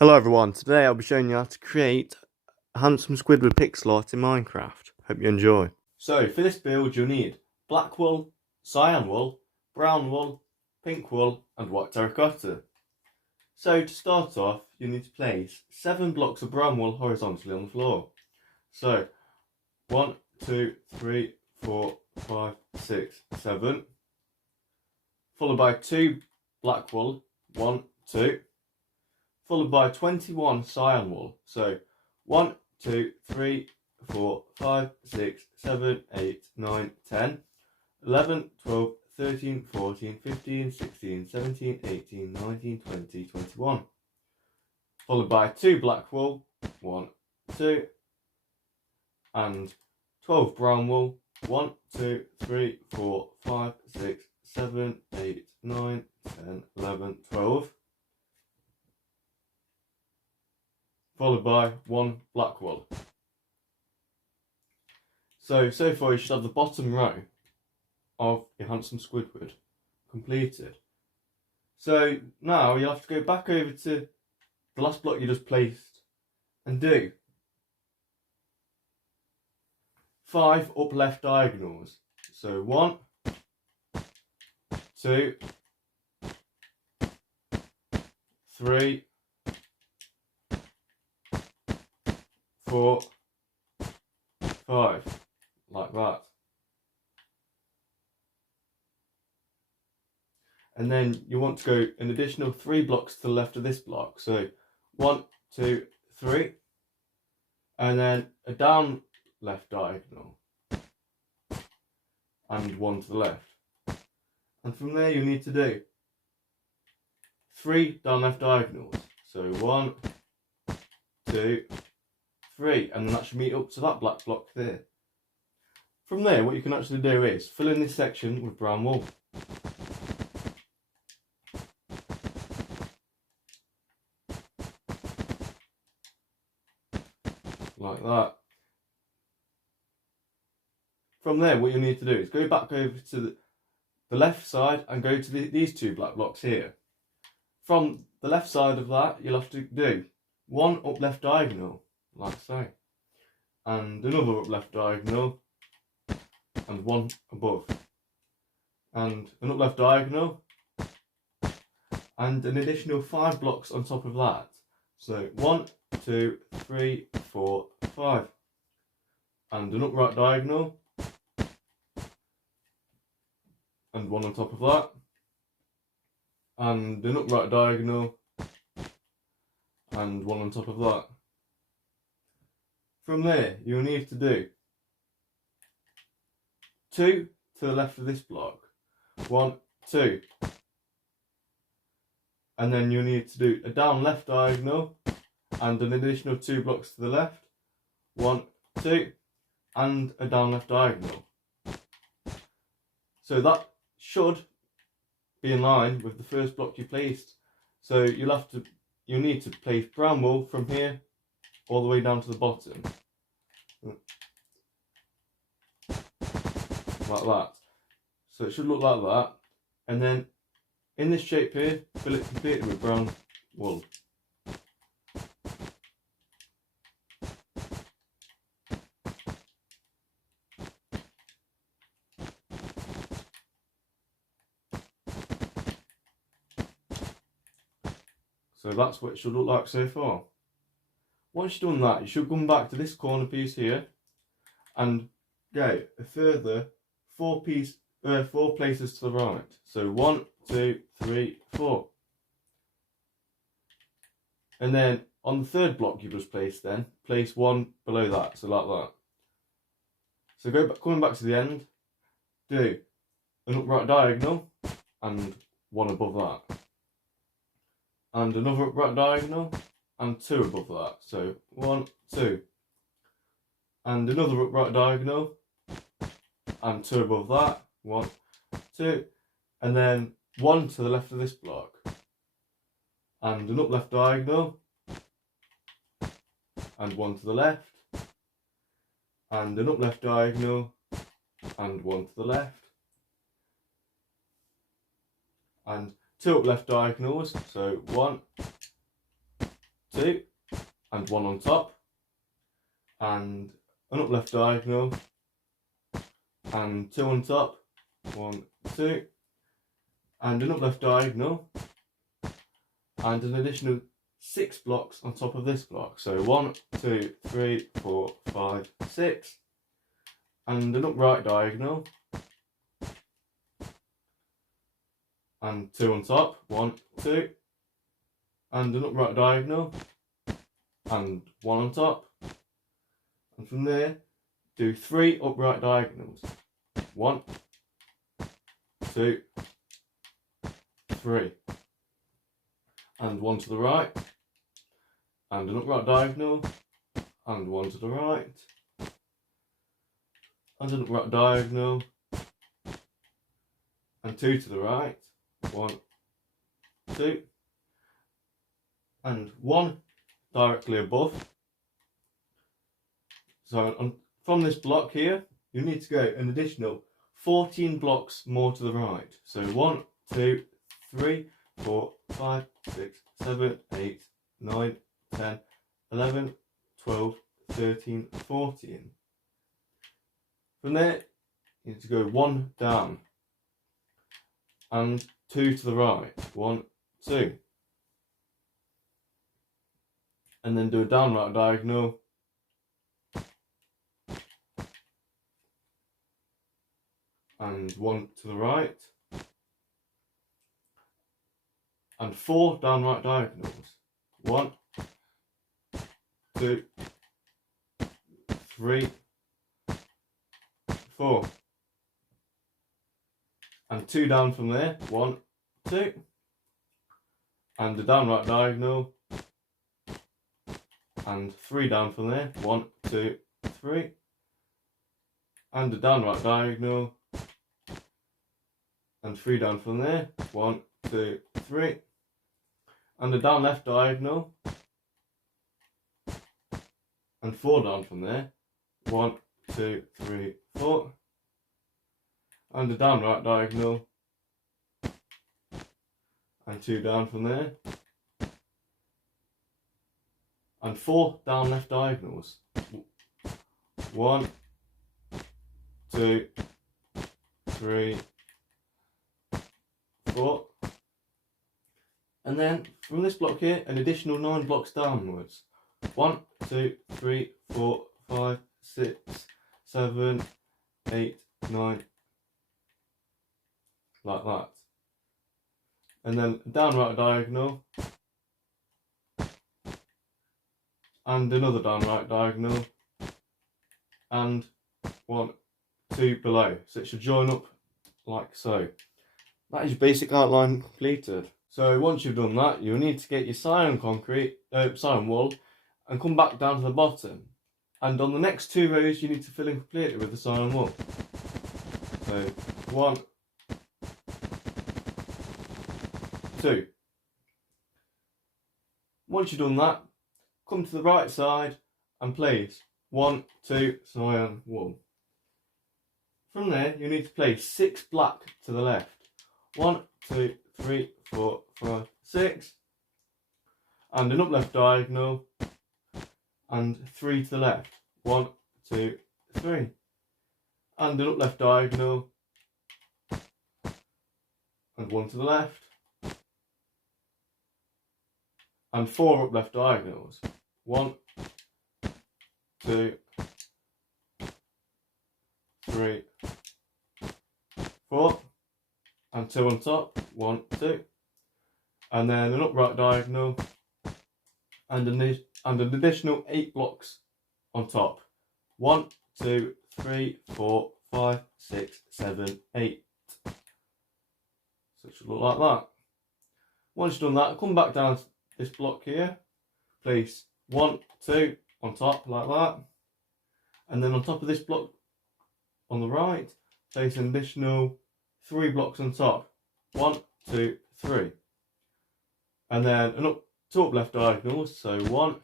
Hello everyone, today I'll be showing you how to create a Handsome Squidward pixel art in Minecraft. Hope you enjoy. So for this build you'll need black wool, cyan wool, brown wool, pink wool and white terracotta. So to start off you need to place 7 blocks of brown wool horizontally on the floor. So 1, 2, 3, 4, 5, 6, 7. Followed by 2 black wool, 1, 2. Followed by 21 cyan wool. So 1, 2, 3, 4, 5, 6, 7, 8, 9, 10, 11, 12, 13, 14, 15, 16, 17, 18, 19, 20, 21. Followed by 2 black wool, 1, 2, and 12 brown wool, 1, 2, 3, 4, 5, 6, 7, 8, 9, 10, 11, 12. Followed by 1 black wool. So far you should have the bottom row of your Handsome Squidward completed. So now you'll have to go back over to the last block you just placed and do 5 up left diagonals. So 1, 2, 3, 4, 5, like that. And then you want to go an additional 3 blocks to the left of this block. So 1, 2, 3, and then a down left diagonal, and 1 to the left. And from there you need to do 3 down left diagonals. So 1, 2, 3, and that should meet up to that black block there. From there, what you can actually do is fill in this section with brown wool. Like that. From there, what you need to do is go back over to the left side and go to these 2 black blocks here. From the left side of that, you'll have to do 1 up left diagonal, like so, and another up left diagonal, and 1 above, and an up left diagonal, and an additional 5 blocks on top of that. So 1, 2, 3, 4, 5, and an up right diagonal, and 1 on top of that, and an up right diagonal, and 1 on top of that. From there, you'll need to do 2 to the left of this block, 1, 2, and then you'll need to do a down left diagonal and an additional 2 blocks to the left, 1, 2, and a down left diagonal. So that should be in line with the first block you placed. So you'll need to place brown wool from here all the way down to the bottom, like that. So it should look like that, and then in this shape here, fill it completely with brown wool. So that's what it should look like so far. Once you've done that, you should come back to this corner piece here and go a further 4 places to the right. So 1, 2, 3, 4. And then on the third block you just placed, then place 1 below that, so like that. So coming back to the end, do an upright diagonal and 1 above that, and another upright diagonal and 2 above that. So 1, 2, and another upright diagonal and 2 above that, 1, 2, and then 1 to the left of this block, and an up left diagonal and 1 to the left, and an up left diagonal and 1 to the left, and 2 up left diagonals, so 1, 2, and 1 on top, and an up left diagonal, and 2 on top, 1, 2, and an up left diagonal, and an additional 6 blocks on top of this block. So 1, 2, 3, 4, 5, 6, and an up right diagonal, and 2 on top, 1, 2, and an up right diagonal, and 1 on top, and from there do 3 upright diagonals, 1, 2, 3, and 1 to the right, and an upright diagonal, and 1 to the right, and an upright diagonal, and 2 to the right, 1, 2, and 1 directly above. So from this block here, you need to go an additional 14 blocks more to the right. So 1, 2, 3, 4, 5, 6, 7, 8, 9, 10, 11, 12, 13, 14. From there, you need to go 1 down and 2 to the right. 1, 2. And then do a down right diagonal. And 1 to the right. And 4 down right diagonals. 1, 2, 3, 4. And 2 down from there. 1, 2. And a down right diagonal. And 3 down from there. 1, 2, 3. And a down right diagonal. And 3 down from there. 1, 2, 3. And a down left diagonal. And 4 down from there. 1, 2, 3, 4. And a down right diagonal. And 2 down from there. And 4 down left diagonals. 1, 2, 3, 4. And then from this block here, an additional 9 blocks downwards. 1, 2, 3, 4, 5, 6, 7, 8, 9. Like that. And then down right diagonal. And another down right diagonal. And 1, 2 below. So it should join up like so. That is your basic outline completed. So once you've done that, you'll need to get your cyan wool and come back down to the bottom. And on the next 2 rows, you need to fill in completely with the cyan wool. So 1, 2. Once you've done that, come to the right side and place 1, 2 cyan wool. From there, you need to place 6 black to the left. 1, 2, 3, 4, 5, 6. And an up left diagonal. And 3 to the left. 1, 2, 3. And an up left diagonal. And 1 to the left. And 4 up left diagonals. 1, 2, 3, 4. And 2 on top, 1, 2, and then an upright diagonal, and an additional 8 blocks on top. 1, 2, 3, 4, 5, 6, 7, 8. So it should look like that. Once you've done that, come back down to this block here, place 1, 2 on top like that, and then on top of this block on the right, place an additional 3 blocks on top. 1, 2, 3. And then an two up left diagonals. So 1,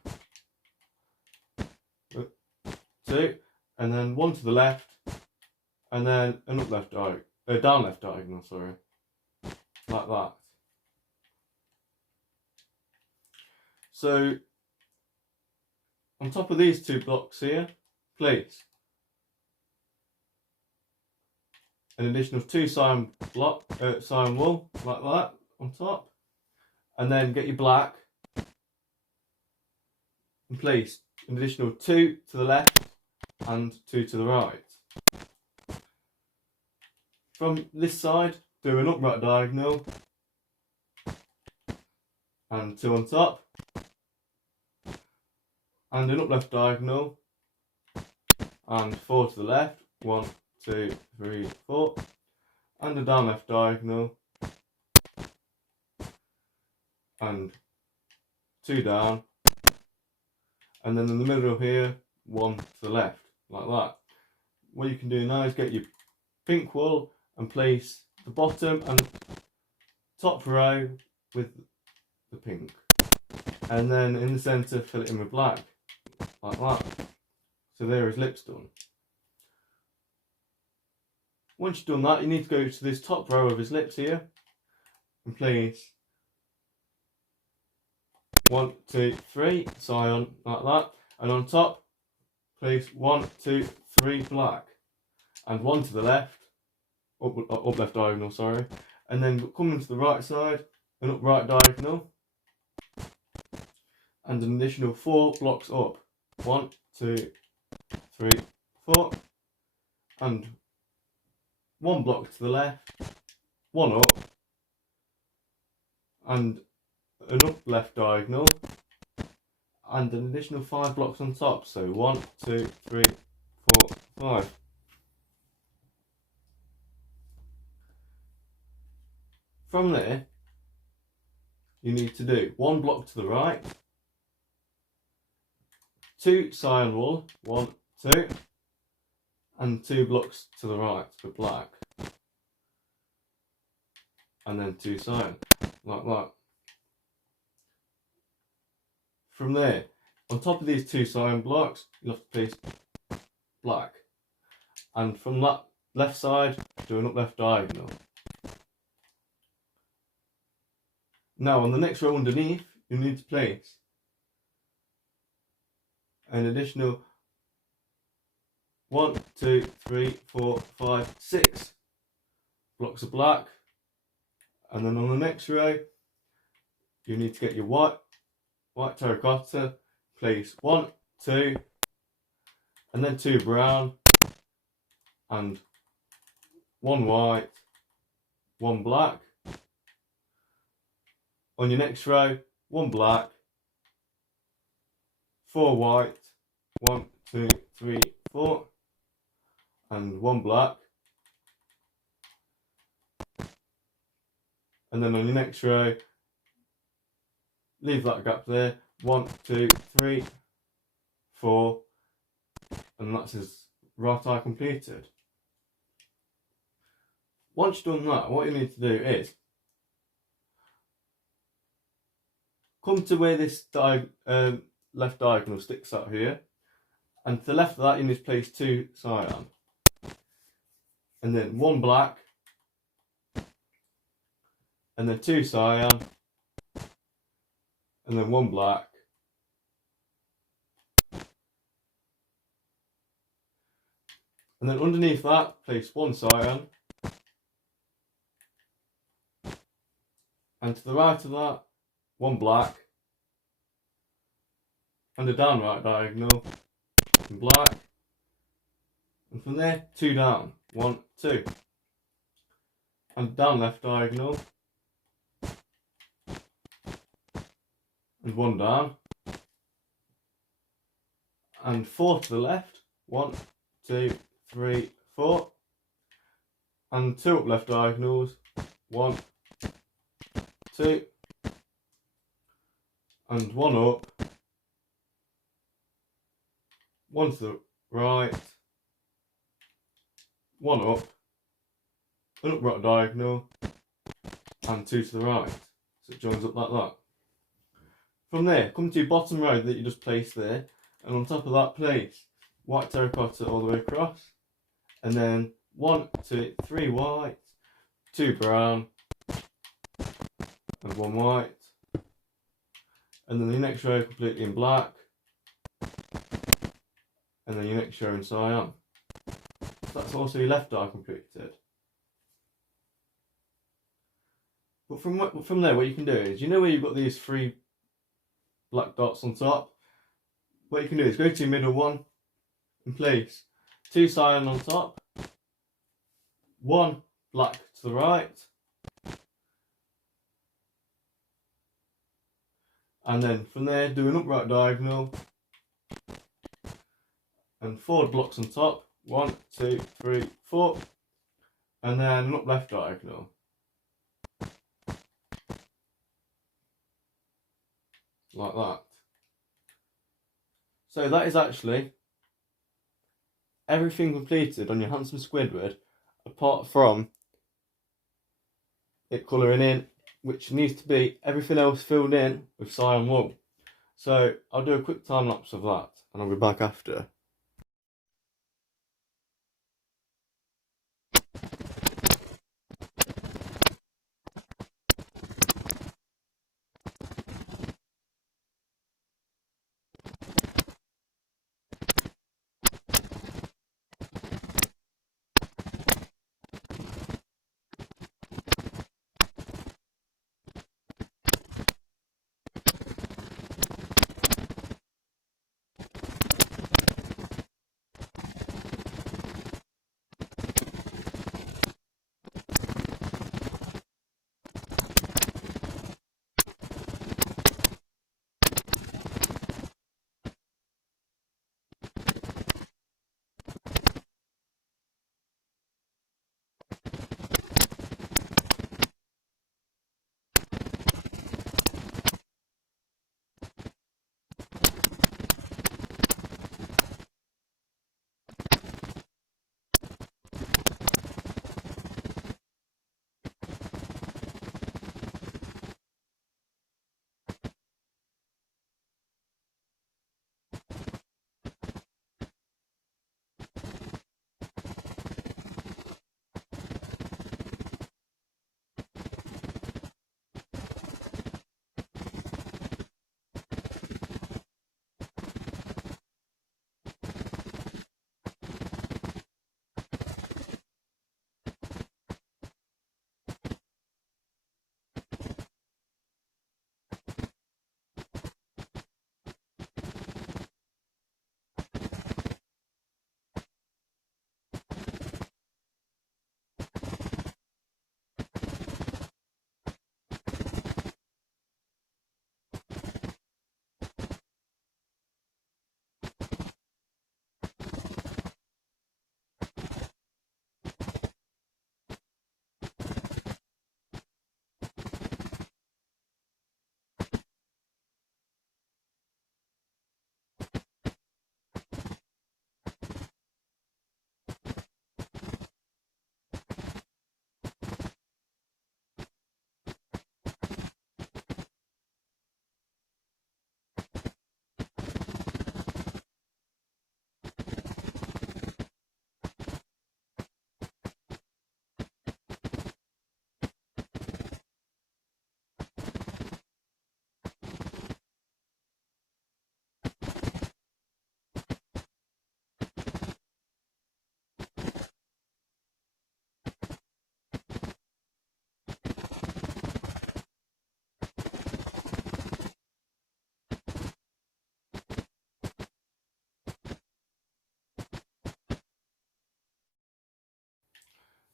2, and then 1 to the left, and then an up left diagonal, down left diagonal, sorry. Like that. So on top of these 2 blocks here, place an additional 2 cyan wool, like that, on top. And then get your black and place an additional 2 to the left and 2 to the right. From this side, do an upright diagonal and 2 on top, and an up left diagonal and 4 to the left, 1, 2, 3, 4, and a down left diagonal and 2 down, and then in the middle here, 1 to the left, like that. What you can do now is get your pink wool and place the bottom and top row with the pink, and then in the centre fill it in with black, like that. So there his lips done. Once you've done that, you need to go to this top row of his lips here and place 1, 2, 3 cyan, like that, and on top place 1, 2, 3 black, and 1 to the left, up left diagonal, sorry, and then coming to the right side, an up right diagonal, and an additional 4 blocks up, 1, 2, 3, 4, and 1 block to the left, 1 up, and an up left diagonal, and an additional 5 blocks on top, so 1, 2, 3, 4, 5. From there, you need to do 1 block to the right, 2 cyan wool, 1, 2, and 2 blocks to the right for black, and then 2 cyan, like that. From there, on top of these 2 cyan blocks, you'll have to place black, and from that left side, do an up left diagonal. Now on the next row underneath, you need to place an additional 1, 2, 3, 4, 5, 6 blocks of black, and then on the next row, you need to get your white terracotta, place 1, 2, and then 2 brown, and 1 white, 1 black. On your next row, 1 black, 4 white, 1, 2, 3, 4, and 1 black. And then on your next row, leave that gap there, 1, 2, 3, 4, and that's his right eye completed. Once you've done that, what you need to do is come to where this left diagonal sticks out here, and to the left of that you need to place 2 cyan, and then 1 black, and then 2 cyan, and then 1 black, and then underneath that place 1 cyan, and to the right of that 1 black, and a down right diagonal, and black, and from there 2 down, 1, 2, and down left diagonal, and 1 down, and 4 to the left, 1, 2, 3, 4, and 2 up left diagonals, 1, 2, and 1 up, 1 to the right, 1 up, an upright diagonal, and 2 to the right, so it joins up like that. From there, come to your bottom row that you just placed there, and on top of that place white terracotta all the way across, and then 1, 2, 3 white, 2 brown, and 1 white, and then the next row completely in black, and then your next row in cyan. So that's also your left eye completed. But from there, what you can do is, you know where you've got these 3 black dots on top? What you can do is go to your middle one and place 2 cyan on top, 1 black to the right, and then from there do an upright diagonal and 4 blocks on top, 1, 2, 3, 4, and then an up left diagonal. Like that. So that is actually everything completed on your Handsome Squidward, apart from it colouring in, which needs to be everything else filled in with cyan wool. So I'll do a quick time lapse of that and I'll be back after.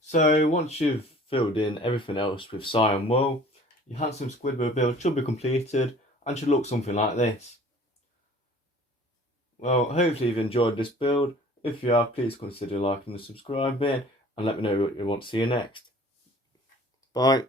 So once you've filled in everything else with cyan wool, your Handsome Squidward build should be completed and should look something like this. Well, hopefully you've enjoyed this build. If you have, please consider liking the subscribe button and let me know what you want to see next. Bye.